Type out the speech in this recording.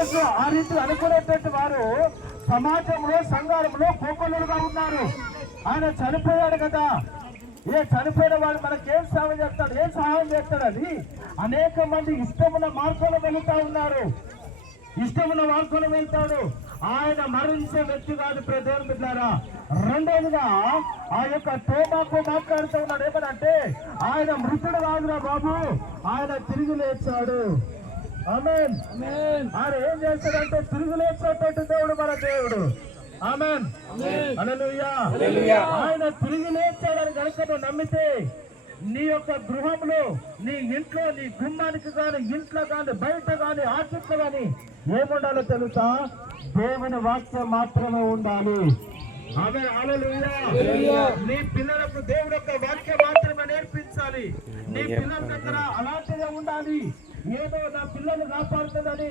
ఈరోజు ఆ రీతి అనుకునేటువంటి వారు సమాజంలో సంఘాలలో కోకొల్లుగా ఉన్నారు. ఆయన చనిపోయాడు కదా, చనిపోయిన వాడు మనకేం సేవ చేస్తాడు, ఏం సహాయం చేస్తాడు అని అనేక మంది ఇష్టమున్న మార్గంలో వెళుతా ఉన్నారు. ఇష్టమున్న మార్గంలో వెళ్తాడు. ఆయన మరణించే వ్యక్తి కాదు దేవుని బిడ్డలారా. రెండోదిగా ఆ యొక్క తోమాకు మాట్లాడుతూ ఉన్నాడు. ఏమనంటే ఆయన మృతుడు కాదురా బాబు, ఆయన తిరిగి లేచాడు. ఆమేన్. ఆయన ఏం చేస్తాడంటే తిరిగి లేచేటువంటి దేవుడు మన దేవుడు. ఆమేన్. హల్లెలూయా. ఆయన తిరిగి లేచాడని కనుక నువ్వు నమ్మితే నీ యొక్క గృహంలో, నీ ఇంట్లో, నీ గుమ్మానికి కానీ, ఇంట్లో కానీ, బయట కానీ, ఆఫీస్లో కానీ ఏముండాలో తెలుసా? దేవుని వాక్యం మాత్రమే ఉండాలి. ఆమె హల్లెలూయా. నీ పిల్లలకు దేవుడు యొక్క వాక్యం మాత్రమే నేర్పించాలి. నీ పిల్లల దగ్గర అలాంటిగా ఉండాలి. ఏదో నా పిల్లలు కాపాడుతుందని